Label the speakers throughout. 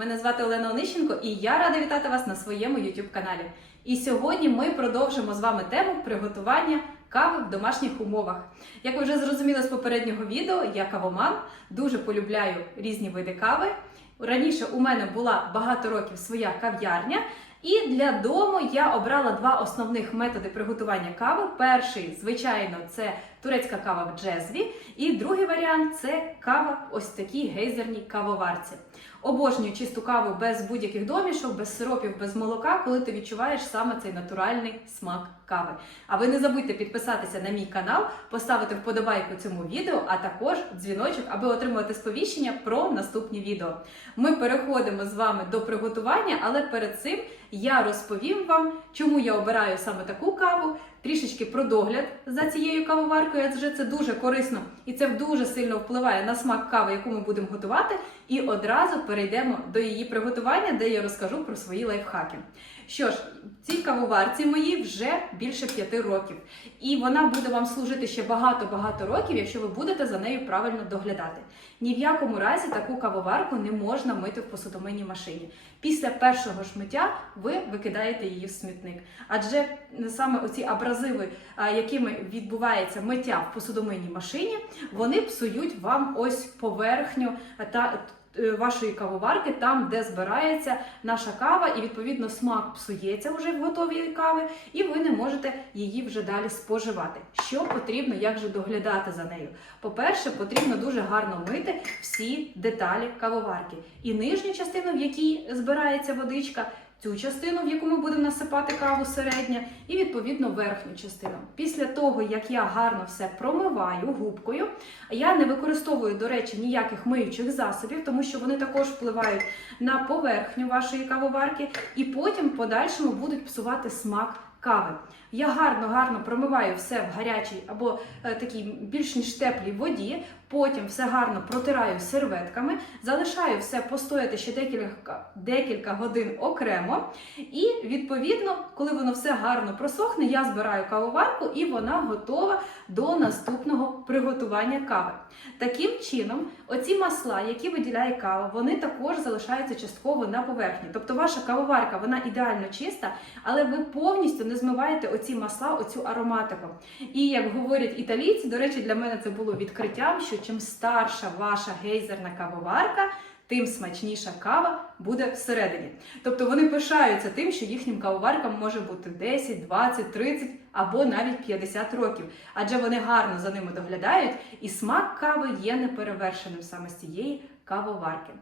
Speaker 1: Мене звати Олена Онищенко і я рада вітати вас на своєму YouTube каналі. І сьогодні ми продовжимо з вами тему приготування кави в домашніх умовах. Як ви вже зрозуміли з попереднього відео, я кавоман, дуже полюбляю різні види кави. Раніше у мене була багато років своя кав'ярня, і для дому я обрала два основних методи приготування кави. Перший, звичайно, це турецька кава в джезві, і другий варіант це кава ось такій гейзерній кавоварці. Обожнюю чисту каву без будь-яких домішок, без сиропів, без молока, коли ти відчуваєш саме цей натуральний смак кави. А ви не забудьте підписатися на мій канал, поставити вподобайку цьому відео, а також дзвіночок, аби отримувати сповіщення про наступні відео. Ми переходимо з вами до приготування, але перед цим я розповім вам, чому я обираю саме таку каву, трішечки про догляд за цією кавоваркою, адже це дуже корисно і це дуже сильно впливає на смак кави, яку ми будемо готувати. І одразу перейдемо до її приготування, де я розкажу про свої лайфхаки. Що ж, цій кавоварці моїй вже більше п'яти років, і вона буде вам служити ще багато-багато років, якщо ви будете за нею правильно доглядати. Ні в якому разі таку кавоварку не можна мити в посудомийній машині. Після першого ж миття ви викидаєте її в смітник. Адже саме оці абразиви, якими відбувається миття в посудомийній машині, вони псують вам ось поверхню та е, вашої кавоварки, там, де збирається наша кава, і відповідно смак псується вже в готовій кави, і ви не можете її вже далі споживати. Що потрібно, як же доглядати за нею? По-перше, потрібно дуже гарно мити всі деталі кавоварки. І нижню частину, в якій збирається водичка, цю частину, в яку ми будемо насипати каву середня, і відповідно верхню частину. Після того, як я гарно все промиваю губкою, я не використовую, до речі, ніяких миючих засобів, тому що вони також впливають на поверхню вашої кавоварки, і потім в подальшому будуть псувати смак кави. Я гарно-гарно промиваю все в гарячій або е, такій більш ніж теплій воді. Потім все гарно протираю серветками, залишаю все постояти ще декілька, декілька годин окремо. І відповідно, коли воно все гарно просохне, я збираю кавоварку і вона готова до наступного приготування кави. Таким чином, оці масла, які виділяє кава, вони також залишаються частково на поверхні. Тобто ваша кавоварка вона ідеально чиста, але ви повністю не змиваєте оці масла, оцю ароматику. І як говорять італійці, до речі, для мене це було відкриттям, що чим старша ваша гейзерна кавоварка, тим смачніша кава буде всередині. Тобто вони пишаються тим, що їхнім кавоваркам може бути 10, 20, 30 або навіть 50 років, адже вони гарно за ними доглядають, і смак кави є неперевершеним саме з цієї кавоварки.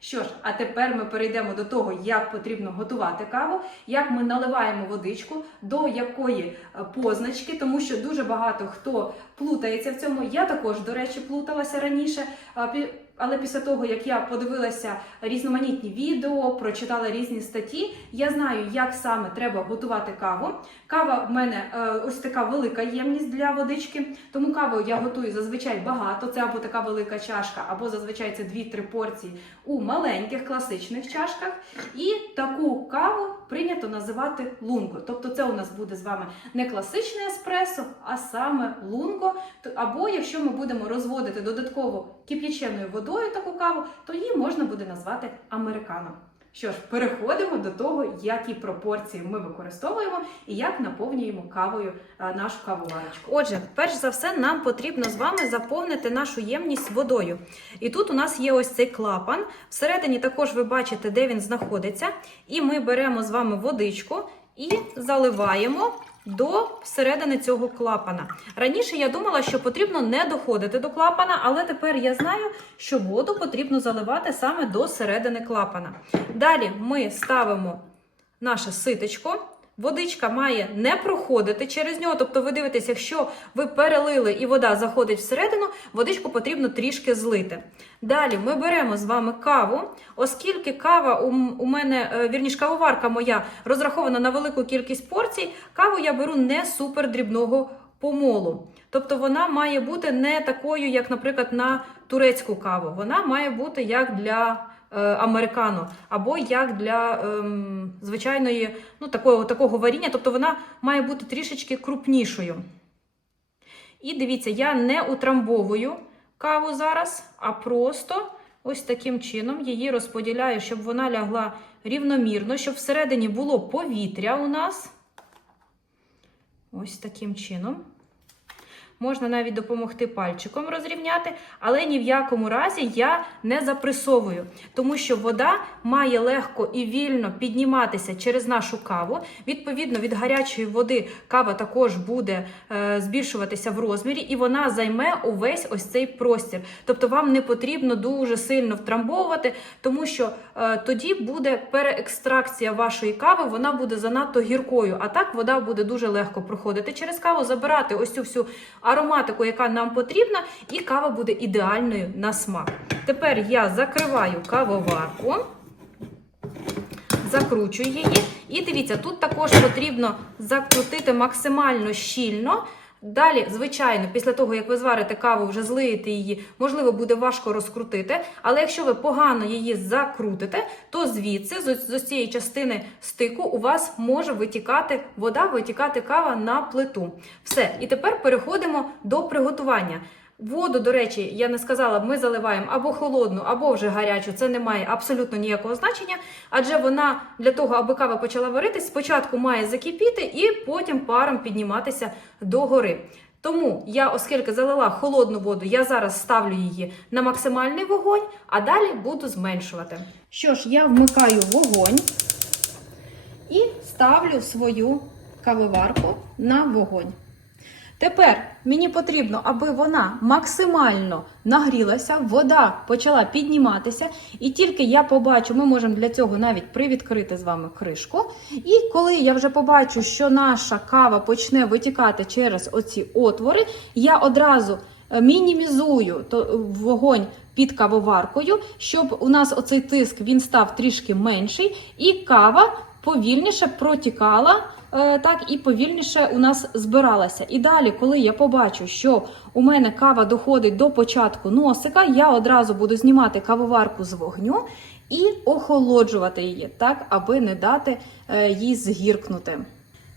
Speaker 1: Що ж, а тепер ми перейдемо до того, як потрібно готувати каву, як ми наливаємо водичку, до якої е, позначки, тому що дуже багато хто плутається в цьому. Я також, до речі, плуталася раніше. Але після того, як я подивилася різноманітні відео, прочитала різні статті, я знаю, як саме треба готувати каву. Кава в мене е, ось така велика ємність для водички, тому каву я готую зазвичай багато. Це або така велика чашка, або зазвичай це 2-3 порції у маленьких класичних чашках. І таку каву прийнято називати лунго. Тобто це у нас буде з вами не класичне еспресо, а саме лунго. Або якщо ми будемо розводити додатково кип'яченою водою таку каву, то її можна буде назвати американо. Що ж, переходимо до того, які пропорції ми використовуємо і як наповнюємо кавою а, нашу кавоварочку. Отже, перш за все, нам потрібно з вами заповнити нашу ємність водою. І тут у нас є ось цей клапан. Всередині також ви бачите, де він знаходиться. І ми беремо з вами водичку і заливаємо до середини цього клапана. Раніше я думала, що потрібно не доходити до клапана, але тепер я знаю, що воду потрібно заливати саме до середини клапана. Далі ми ставимо наше ситечко. Водичка має не проходити через нього. Тобто, ви дивитесь, якщо ви перелили і вода заходить всередину, водичку потрібно трішки злити. Далі ми беремо з вами каву, оскільки кава у, мене, е, вірніш, кавоварка моя розрахована на велику кількість порцій, каву я беру не супер дрібного помолу. Тобто вона має бути не такою, як, наприклад, на турецьку каву. Вона має бути як для американо, або як для ем, звичайної ну, такого, такого варіння. Тобто вона має бути трішечки крупнішою. І дивіться, я не утрамбовую каву зараз, а просто ось таким чином її розподіляю, щоб вона лягла рівномірно, щоб всередині було повітря у нас. Ось таким чином. Можна навіть допомогти пальчиком розрівняти, але ні в якому разі я не запресовую, тому що вода має легко і вільно підніматися через нашу каву. Відповідно, від гарячої води кава також буде е, збільшуватися в розмірі, і вона займе увесь ось цей простір. Тобто вам не потрібно дуже сильно втрамбовувати, тому що е, тоді буде переекстракція вашої кави, вона буде занадто гіркою. А так вода буде дуже легко проходити через каву, забирати ось цю всю ароматику, яка нам потрібна, і кава буде ідеальною на смак. Тепер я закриваю кавоварку, закручую її. І дивіться, тут також потрібно закрутити максимально щільно. Далі, звичайно, після того, як ви зварите каву, вже злиєте її, можливо, буде важко розкрутити. Але якщо ви погано її закрутите, то звідси, з, цієї частини стику, у вас може витікати вода, витікати кава на плиту. Все, і тепер переходимо до приготування. Воду, до речі, я не сказала, ми заливаємо або холодну, або вже гарячу. Це не має абсолютно ніякого значення, адже вона для того, аби кава почала варитись, спочатку має закипіти і потім паром підніматися до гори. Тому я, оскільки залила холодну воду, я зараз ставлю її на максимальний вогонь, а далі буду зменшувати. Що ж, я вмикаю вогонь і ставлю свою кавоварку на вогонь. Тепер мені потрібно, аби вона максимально нагрілася, вода почала підніматися, і тільки я побачу, ми можемо для цього навіть привідкрити з вами кришку. І коли я вже побачу, що наша кава почне витікати через оці отвори, я одразу е, мінімізую вогонь під кавоваркою, щоб у нас оцей тиск він став трішки менший, і кава повільніше протікала. Е, Так і повільніше у нас збиралася. І далі, коли я побачу, що у мене кава доходить до початку носика, я одразу буду знімати кавоварку з вогню і охолоджувати її, так, аби не дати е, їй згіркнути.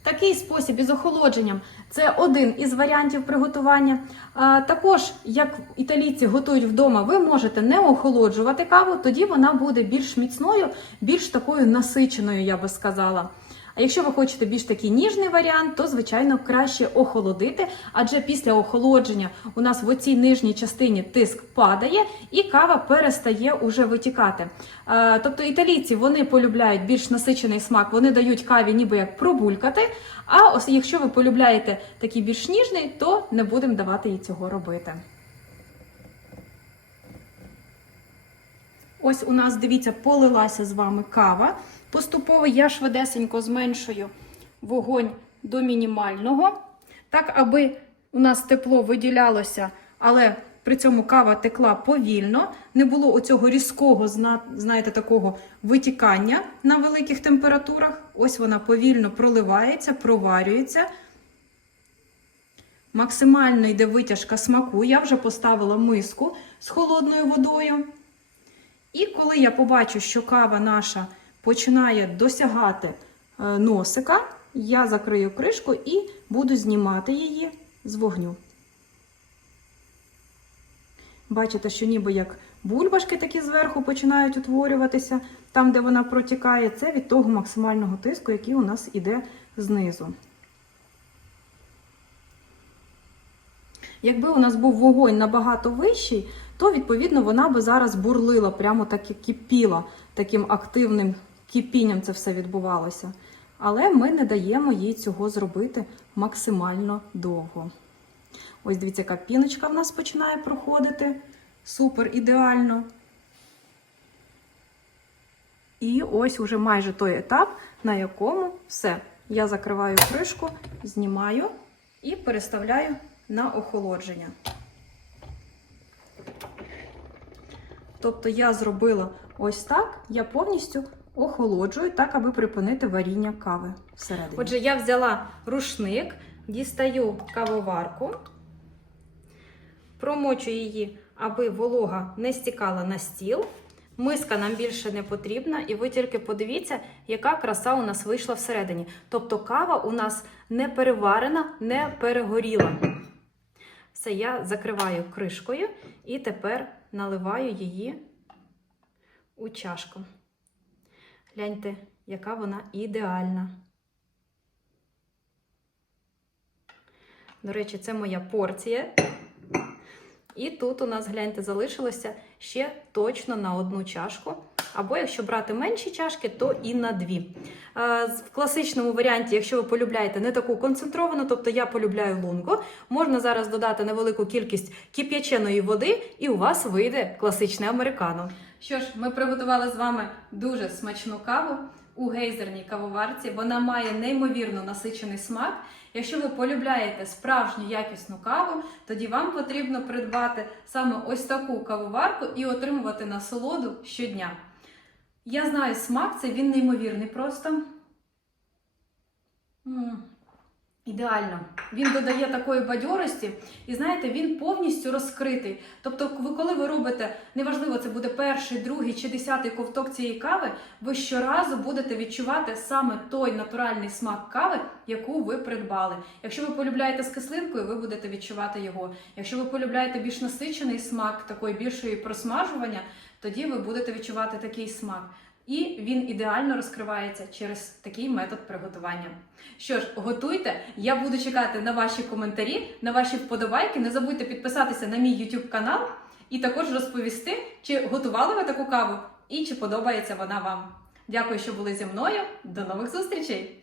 Speaker 1: Такий спосіб із охолодженням це один із варіантів приготування. А, також, як італійці готують вдома, ви можете не охолоджувати каву, тоді вона буде більш міцною, більш такою насиченою, я би сказала. А якщо ви хочете більш такий ніжний варіант, то звичайно краще охолодити, адже після охолодження у нас в оцій нижній частині тиск падає і кава перестає уже витікати. Е, Тобто італійці вони полюбляють більш насичений смак, вони дають каві ніби як пробулькати. А ось якщо ви полюбляєте такий більш ніжний, то не будемо давати їй цього робити. Ось у нас, дивіться, полилася з вами кава. Поступово я швидесенько зменшую вогонь до мінімального, так, аби у нас тепло виділялося, але при цьому кава текла повільно, не було оцього різкого, знаєте, такого витікання на великих температурах. Ось вона повільно проливається, проварюється. Максимально йде витяжка смаку. Я вже поставила миску з холодною водою. І коли я побачу, що кава наша починає досягати е, носика, я закрию кришку і буду знімати її з вогню. Бачите, що ніби як бульбашки такі зверху починають утворюватися, там, де вона протікає, це від того максимального тиску, який у нас іде знизу. Якби у нас був вогонь набагато вищий, то відповідно вона би зараз бурлила, прямо так і кипіла, таким активним кипінням це все відбувалося. Але ми не даємо їй цього зробити максимально довго. Ось дивіться, яка піночка в нас починає проходити. Супер ідеально. І ось уже майже той етап, на якому все. Я закриваю кришку, знімаю і переставляю на охолодження. Тобто я зробила ось так, я повністю охолоджую, так, аби припинити варіння кави всередині. Отже, я взяла рушник, дістаю кавоварку, промочу її, аби волога не стікала на стіл. Миска нам більше не потрібна, і ви тільки подивіться, яка краса у нас вийшла всередині. Тобто кава у нас не переварена, не перегоріла. Все, я закриваю кришкою і тепер наливаю її у чашку. Гляньте, яка вона ідеальна. До речі, це моя порція. І тут у нас, гляньте, залишилося ще точно на одну чашку. Або якщо брати менші чашки, то і на дві. Е, В класичному варіанті, якщо ви полюбляєте не таку концентровану, тобто я полюбляю лунго, можна зараз додати невелику кількість кип'яченої води, і у вас вийде класичне американо. Що ж, ми приготували з вами дуже смачну каву у гейзерній кавоварці. Вона має неймовірно насичений смак. Якщо ви полюбляєте справжню якісну каву, тоді вам потрібно придбати саме ось таку кавоварку і отримувати насолоду щодня. Я знаю смак, це він неймовірний просто. М, Ідеально. Він додає такої бадьорості, і знаєте, він повністю розкритий. Тобто, ви коли ви робите, неважливо, це буде перший, другий чи десятий ковток цієї кави, ви щоразу будете відчувати саме той натуральний смак кави, яку ви придбали. Якщо ви полюбляєте з кислинкою, ви будете відчувати його. Якщо ви полюбляєте більш насичений смак, такої більшої просмажування, тоді ви будете відчувати такий смак. І він ідеально розкривається через такий метод приготування. Що ж, готуйте. Я буду чекати на ваші коментарі, на ваші вподобайки. Не забудьте підписатися на мій YouTube канал і також розповісти, чи готували ви таку каву і чи подобається вона вам. Дякую, що були зі мною. До нових зустрічей!